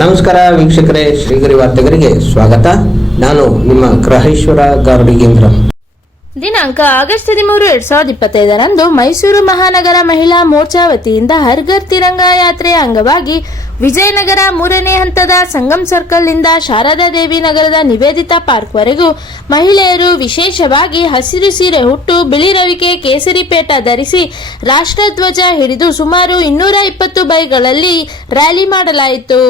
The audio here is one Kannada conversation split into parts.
ನಮಸ್ಕಾರ ವೀಕ್ಷಕರೇ, ಶ್ರೀಗರಿ ವಾರ್ತೆಗರಿಗೆ ಸ್ವಾಗತ. ನಾನು ನಿಮ್ಮ ಗ್ರಹೇಶ್ವರ ಗಾರ್ಡಿಗೇಂದ್ರ ದಿನಾಂಕ ಆಗಸ್ಟ್ ಹದಿಮೂರು ಎರಡ್ ಸಾವಿರದ ಇಪ್ಪತ್ತೈದರಂದು ಮೈಸೂರು ಮಹಾನಗರ ಮಹಿಳಾ ಮೋರ್ಚಾ ವತಿಯಿಂದ ಹರ್ಘರ್ ತಿರಂಗ ಯಾತ್ರೆಯ ಅಂಗವಾಗಿ ವಿಜಯನಗರ ಮೂರನೇ ಹಂತದ ಸಂಗಮ್ ಸರ್ಕಲ್ನಿಂದ ಶಾರದಾ ದೇವಿ ನಗರದ ನಿವೇದಿತಾ ಪಾರ್ಕ್ವರೆಗೂ ಮಹಿಳೆಯರು ವಿಶೇಷವಾಗಿ ಹಸಿರು ಸೀರೆ ಹುಟ್ಟು ಬಿಳಿ ರವಿಕೆ, ಕೇಸರಿ ಪೇಟ ಧರಿಸಿ ರಾಷ್ಟ್ರಧ್ವಜ ಹಿಡಿದು ಸುಮಾರು ಇನ್ನೂರ ಇಪ್ಪತ್ತು ಬೈಗಳಲ್ಲಿ ರ್ಯಾಲಿ ಮಾಡಲಾಯಿತು.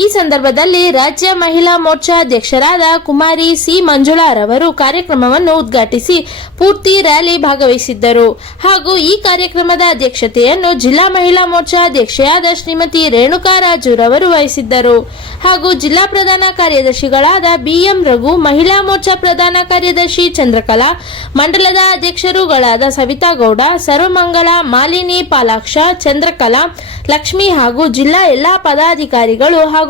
ಈ ಸಂದರ್ಭದಲ್ಲಿ ರಾಜ್ಯ ಮಹಿಳಾ ಮೋರ್ಚಾ ಅಧ್ಯಕ್ಷರಾದ ಕುಮಾರಿ ಸಿ ಮಂಜುಳಾರವರು ಕಾರ್ಯಕ್ರಮವನ್ನು ಉದ್ಘಾಟಿಸಿ ಪೂರ್ತಿ ರ್ಯಾಲಿ ಭಾಗವಹಿಸಿದ್ದರು. ಹಾಗೂ ಈ ಕಾರ್ಯಕ್ರಮದ ಅಧ್ಯಕ್ಷತೆಯನ್ನು ಜಿಲ್ಲಾ ಮಹಿಳಾ ಮೋರ್ಚಾ ಅಧ್ಯಕ್ಷೆಯಾದ ಶ್ರೀಮತಿ ರೇಣುಕಾ ರಾಜುರವರು ವಹಿಸಿದ್ದರು. ಹಾಗೂ ಜಿಲ್ಲಾ ಪ್ರಧಾನ ಕಾರ್ಯದರ್ಶಿಗಳಾದ ಬಿಎಂ ರಘು, ಮಹಿಳಾ ಮೋರ್ಚಾ ಪ್ರಧಾನ ಕಾರ್ಯದರ್ಶಿ ಚಂದ್ರಕಲಾ, ಮಂಡಲದ ಅಧ್ಯಕ್ಷರುಗಳಾದ ಸವಿತಾ ಗೌಡ ಸರ್ವಮಂಗಳ ಮಾಲಿನಿ ಪಾಲಾಕ್ಷ, ಚಂದ್ರಕಲಾ, ಲಕ್ಷ್ಮಿ ಹಾಗೂ ಜಿಲ್ಲಾ ಎಲ್ಲಾ ಪದಾಧಿಕಾರಿಗಳು ಹಾಗೂ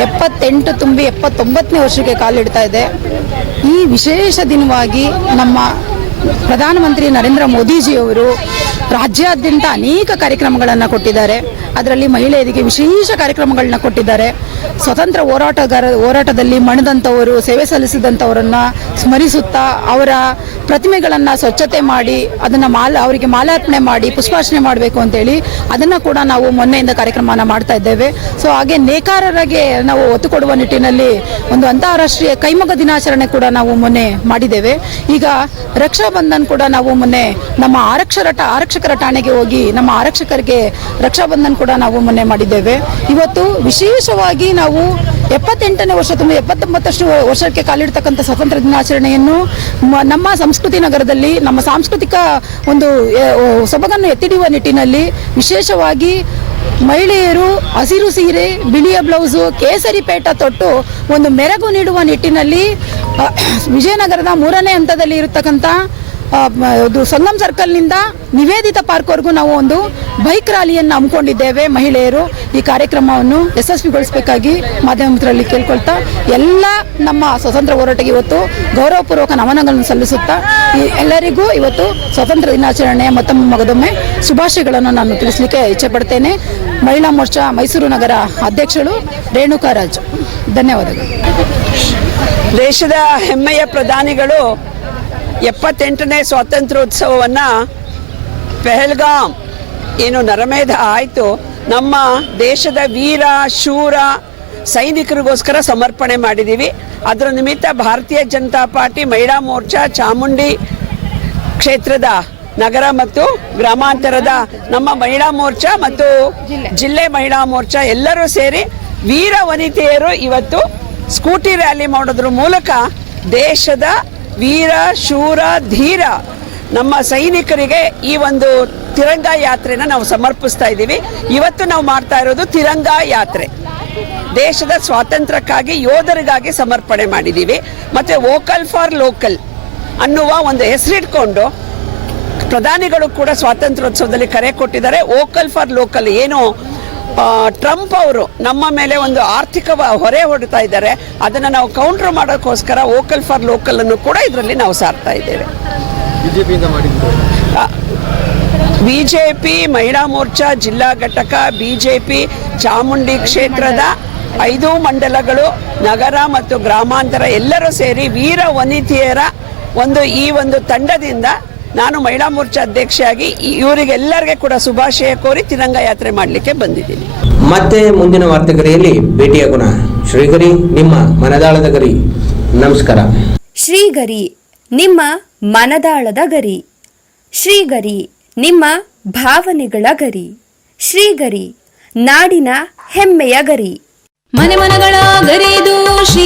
ಎಪ್ಪತ್ತೆಂಟು ತುಂಬಿ ಎಪ್ಪತ್ತೊಂಬತ್ತನೇ ವರ್ಷಕ್ಕೆ ಕಾಲಿಡ್ತಾ ಇದೆ. ಈ ವಿಶೇಷ ದಿನವಾಗಿ ನಮ್ಮ ಪ್ರಧಾನಮಂತ್ರಿ ನರೇಂದ್ರ ಮೋದಿಜಿಯವರು ರಾಜ್ಯಾದ್ಯಂತ ಅನೇಕ ಕಾರ್ಯಕ್ರಮಗಳನ್ನು ಕೊಟ್ಟಿದ್ದಾರೆ. ಅದರಲ್ಲಿ ಮಹಿಳೆಯರಿಗೆ ವಿಶೇಷ ಕಾರ್ಯಕ್ರಮಗಳನ್ನ ಕೊಟ್ಟಿದ್ದಾರೆ. ಸ್ವತಂತ್ರ ಹೋರಾಟಗಾರ, ಹೋರಾಟದಲ್ಲಿ ಮಣಿದಂಥವರು, ಸೇವೆ ಸಲ್ಲಿಸಿದಂಥವರನ್ನು ಸ್ಮರಿಸುತ್ತಾ ಅವರ ಪ್ರತಿಮೆಗಳನ್ನು ಸ್ವಚ್ಛತೆ ಮಾಡಿ, ಅದನ್ನು ಮಾಲ, ಅವರಿಗೆ ಮಾಲಾರ್ಪಣೆ ಮಾಡಿ, ಪುಷ್ಪಾರ್ಚನೆ ಮಾಡಬೇಕು ಅಂತೇಳಿ ಅದನ್ನು ಕೂಡ ನಾವು ಮೊನ್ನೆಯಿಂದ ಕಾರ್ಯಕ್ರಮನ ಮಾಡ್ತಾ ಇದ್ದೇವೆ. ಸೊ ಹಾಗೆ ನೇಕಾರರಿಗೆ ನಾವು ಒತ್ತು ಕೊಡುವ ನಿಟ್ಟಿನಲ್ಲಿ ಒಂದು ಅಂತಾರಾಷ್ಟ್ರೀಯ ಕೈಮಗ ದಿನಾಚರಣೆ ಕೂಡ ನಾವು ಮೊನ್ನೆ ಮಾಡಿದ್ದೇವೆ. ಈಗ ರಕ್ಷಾ ಬಂಧನ್ ಕೂಡ ನಾವು ಮೊನ್ನೆ ನಮ್ಮ ಆರಕ್ಷರ ಠಾ- ಆರಕ್ಷಕರ ಠಾಣೆಗೆ ಹೋಗಿ ನಮ್ಮ ಆರಕ್ಷಕರಿಗೆ ರಕ್ಷಾ ಬಂಧನ್ ಕೂಡ ನಾವು ಮೊನ್ನೆ ಮಾಡಿದ್ದೇವೆ. ಇವತ್ತು ವಿಶೇಷವಾಗಿ ನಾವು ಎಪ್ಪತ್ತೆಂಟನೇ ವರ್ಷ ತುಂಬ ಎಪ್ಪತ್ತೊಂಬತ್ತಷ್ಟು ವರ್ಷಕ್ಕೆ ಕಾಲಿಡ್ತಕ್ಕಂಥ ಸ್ವಾತಂತ್ರ್ಯ ದಿನಾಚರಣೆಯನ್ನು ನಮ್ಮ ಸಂಸ್ಕೃತಿ ನಗರದಲ್ಲಿ, ನಮ್ಮ ಸಾಂಸ್ಕೃತಿಕ ಒಂದು ಸೊಬಗನ್ನು ಎತ್ತಿಡಿಯುವ ನಿಟ್ಟಿನಲ್ಲಿ ವಿಶೇಷವಾಗಿ ಮಹಿಳೆಯರು ಹಸಿರು ಸೀರೆ, ಬಿಳಿಯ ಬ್ಲೌಸು, ಕೇಸರಿ ಪೇಟ ತೊಟ್ಟು ಒಂದು ಮೆರಗು ನೀಡುವ ನಿಟ್ಟಿನಲ್ಲಿ ವಿಜಯನಗರದ ಮೂರನೇ ಹಂತದಲ್ಲಿ ಇರತಕ್ಕಂಥ ಇದು ಸಂಗಮ್ ಸರ್ಕಲ್ನಿಂದ ನಿವೇದಿತ ಪಾರ್ಕ್ವರೆಗೂ ನಾವು ಒಂದು ಬೈಕ್ ರ್ಯಾಲಿಯನ್ನು ಹಮ್ಮಿಕೊಂಡಿದ್ದೇವೆ ಮಹಿಳೆಯರು. ಈ ಕಾರ್ಯಕ್ರಮವನ್ನು ಯಶಸ್ವಿಗೊಳಿಸಬೇಕಾಗಿ ಮಾಧ್ಯಮ ಮಿತ್ರರಲ್ಲಿ ಕೇಳ್ಕೊಳ್ತಾ ಎಲ್ಲ ನಮ್ಮ ಸ್ವತಂತ್ರ ಹೋರಾಟಕ್ಕೆ ಇವತ್ತು ಗೌರವಪೂರ್ವಕ ನಮನಗಳನ್ನು ಸಲ್ಲಿಸುತ್ತಾ ಈ ಎಲ್ಲರಿಗೂ ಇವತ್ತು ಸ್ವತಂತ್ರ ದಿನಾಚರಣೆಯ ಮತ್ತೊಮ್ಮೆ ಮಗದೊಮ್ಮೆ ಶುಭಾಶಯಗಳನ್ನು ನಾನು ತಿಳಿಸಲಿಕ್ಕೆ ಇಚ್ಛೆ ಪಡ್ತೇನೆ. ಮಹಿಳಾ ಮೋರ್ಚಾ ಮೈಸೂರು ನಗರ ಅಧ್ಯಕ್ಷಳು ರೇಣುಕಾರಾಜ್ ಧನ್ಯವಾದಗಳು. ದೇಶದ ಹೆಮ್ಮೆಯ ಪ್ರಧಾನಿಗಳು ಎಪ್ಪತ್ತೆಂಟನೇ ಸ್ವಾತಂತ್ರ್ಯೋತ್ಸವವನ್ನು ಪೆಹಲ್ಗಾಮ್ ಏನು ನರಮೇಧ ಆಯಿತು ನಮ್ಮ ದೇಶದ ವೀರ ಶೂರ ಸೈನಿಕರಿಗೋಸ್ಕರ ಸಮರ್ಪಣೆ ಮಾಡಿದ್ದೀವಿ ಅದರ ನಿಮಿತ್ತ ಭಾರತೀಯ ಜನತಾ ಪಾರ್ಟಿ ಮಹಿಳಾ ಮೋರ್ಚಾ ಚಾಮುಂಡಿ ಕ್ಷೇತ್ರದ ನಗರ ಮತ್ತು ಗ್ರಾಮಾಂತರದ ನಮ್ಮ ಮಹಿಳಾ ಮೋರ್ಚಾ ಮತ್ತು ಜಿಲ್ಲೆ ಮಹಿಳಾ ಮೋರ್ಚಾ ಎಲ್ಲರೂ ಸೇರಿ ವೀರ ವನಿತೆಯರು ಇವತ್ತು ಸ್ಕೂಟಿ ರ್ಯಾಲಿ ಮಾಡೋದ್ರ ಮೂಲಕ ದೇಶದ ವೀರ, ಶೂರ, ಧೀರ ನಮ್ಮ ಸೈನಿಕರಿಗೆ ಈ ಒಂದು ತಿರಂಗ ಯಾತ್ರೆನ ನಾವು ಸಮರ್ಪಿಸ್ತಾ ಇದ್ದೀವಿ. ಇವತ್ತು ನಾವು ಮಾಡ್ತಾ ಇರೋದು ತಿರಂಗ ಯಾತ್ರೆ. ದೇಶದ ಸ್ವಾತಂತ್ರ್ಯಕ್ಕಾಗಿ, ಯೋಧರಿಗಾಗಿ ಸಮರ್ಪಣೆ ಮಾಡಿದ್ದೀವಿ. ಮತ್ತು ವೋಕಲ್ ಫಾರ್ ಲೋಕಲ್ ಅನ್ನುವ ಒಂದು ಹೆಸರಿಟ್ಕೊಂಡು ಪ್ರಧಾನಿಗಳು ಕೂಡ ಸ್ವಾತಂತ್ರ್ಯೋತ್ಸವದಲ್ಲಿ ಕರೆ ಕೊಟ್ಟಿದ್ದಾರೆ. ವೋಕಲ್ ಫಾರ್ ಲೋಕಲ್ ಏನು ಟ್ರಂಪ್ ಅವರು ನಮ್ಮ ಮೇಲೆ ಒಂದು ಆರ್ಥಿಕ ಹೊರೆ ಹೊಡ್ತಾ ಇದ್ದಾರೆ. ಅದನ್ನು ನಾವು ಕೌಂಟರ್ ಮಾಡೋಕ್ಕೋಸ್ಕರ ವೋಕಲ್ ಫಾರ್ ಲೋಕಲ್ ಅನ್ನು ಕೂಡ ಇದರಲ್ಲಿ ನಾವು ಸಾರ್ತಾ ಇದ್ದೇವೆ. ಪಿ ಮಹಿಳಾ ಮೋರ್ಚಾ ಜಿಲ್ಲಾ ಘಟಕ ಬಿ ಜೆ ಪಿ ಚಾಮುಂಡಿ ಕ್ಷೇತ್ರದ ಐದು ಮಂಡಲಗಳು ನಗರ ಮತ್ತು ಗ್ರಾಮಾಂತರ ಎಲ್ಲರೂ ಸೇರಿ ವೀರ ವನಿತೆಯರ ಒಂದು ಈ ಒಂದು ತಂಡದಿಂದ ನಾನು ಮಹಿಳಾ ಮೋರ್ಚಾ ಅಧ್ಯಕ್ಷೆಯಾಗಿ ಇವರಿಗೆಲ್ಲರಿಗೆ ಕೂಡ ಶುಭಾಶಯ ಕೋರಿ ತಿರಂಗ ಯಾತ್ರೆ ಮಾಡಲಿಕ್ಕೆ ಬಂದಿದ್ದೀನಿ. ಮತ್ತೆ ಮುಂದಿನ ವಾರ್ತೆಗರಿಯಲ್ಲಿ ಭೇಟಿಯಾಗೋಣ ಶ್ರೀಗರಿ ನಿಮ್ಮ ಮನದಾಳದ ಗರಿ. ನಮಸ್ಕಾರ. ಶ್ರೀಗರಿ ನಿಮ್ಮ ಮನದಾಳದ ಗರಿ. ಶ್ರೀಗರಿ ನಿಮ್ಮ ಭಾವನೆಗಳ ಗರಿ. ಶ್ರೀಗರಿ ನಾಡಿನ ಹೆಮ್ಮೆಯ ಗರಿ. ಮನೆ ಮನಗಳ ಗರಿದು ಶ್ರೀಗರಿ